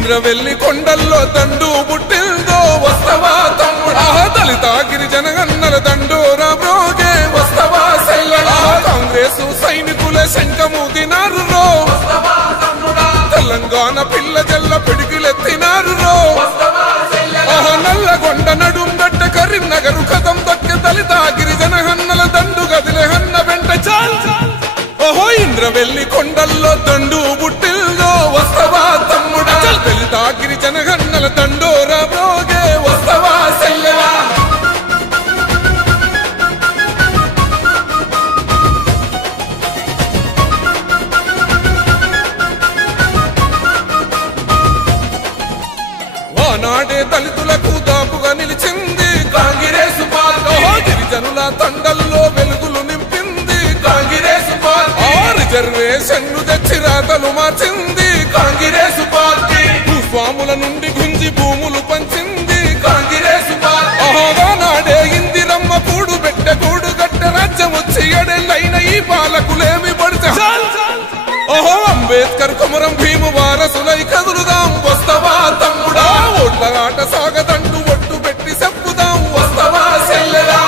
ఇంద్రవెల్లి కొండల్లో దండు పుట్టిందో వస్తవా తమ్ముడా దళిత గిరిజన గన్నల దండోరా బ్రోగే వస్తవా సెల్లడా కాంగ్రెసు సైనికుల శంఖమూదినారు రో తెలంగాణ పిల్ల జల్ల పిడికిలెత్తినారు రో నల్లగొండ నడుంగడ్డ కరీంనగరు కథం దక్కె దళిత గిరిజన హన్నల దండు గదిలే హన్న వెంట చాల్ ఓహో ఇంద్రవెల్లి కొండల్లో దండు పుట్టిల్దో వస్తవా తమ్ముడా దళిత గిరిజన హన్నల దండోరా బ్రోగే వస్తవా సెల్లెలా ఆనాడే దళితులకు దాపుగా నిలిచింది కాంగ్రెసు పార్టీ గిరిజనుల తండల్లో వెలుగులు నింపింది కాంగ్రెసు పార్టీ రిజర్వేషన్లు తెచ్చి రాతలు మార్చింది కాంగ్రెసు పార్టీ భూస్వాముల నుండి గుంజి భూములు పంచింది కాంగ్రెసు పార్టీ ఆనాడే ఇందిరమ్మ కూడు పెట్ట కూడు గట్ట రాజ్యం వచ్చి ఎడెళ్ళైన ఈ పాలకులేమి పడితే ఓహో అంబేద్కర్ కుమరం భీము వారసులై కదులుదాం వస్తవా తమ్ముడా ఓట్ల ఆట సాగదంటూ ఒట్టు పెట్టి చెప్పుదాం వస్తవా సెల్లెలా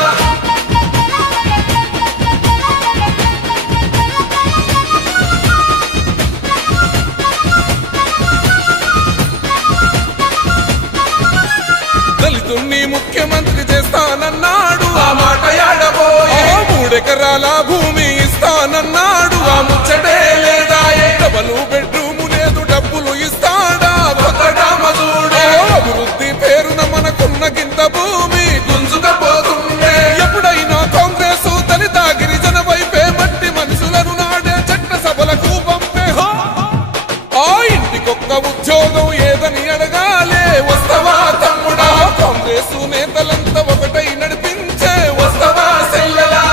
దళితుణ్ణి ముఖ్యమంత్రి చేస్తానన్నాడు ఆ మాట యాడబోయే 3 ఎకరాల భూమి ఇస్తానన్నాడు ఆ ముచ్చటే లేదా డబలు బెడ్రూము లేదు డబ్బులు ఇస్తాడా కొత్తడామజూడే అభివృద్ధి పేరున మనకున్న గింత భూమి గుంజుకపోతుండే ఎప్పుడైనా కాంగ్రెస్ దళిత గిరిజన వైపే మట్టి మనుషులను నాడే చట్ట సభలకు పంపే ఆ ఇంటికొక్క ఉద్యోగం ఏదని అడగాలే వస్తవా తమ్ముడా కాంగ్రెస్ నేతలంతా ఒకటై నడిపించే వస్తవా సెల్లెలా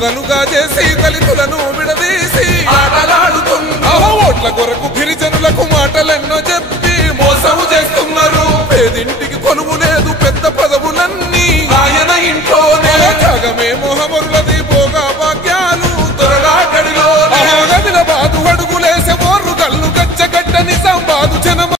కనుగా చేసి దళితులను విడదీసి ఆటలాడుతున్నా ఓట్ల కొరకు గిరిజనులకు మాటలెన్నో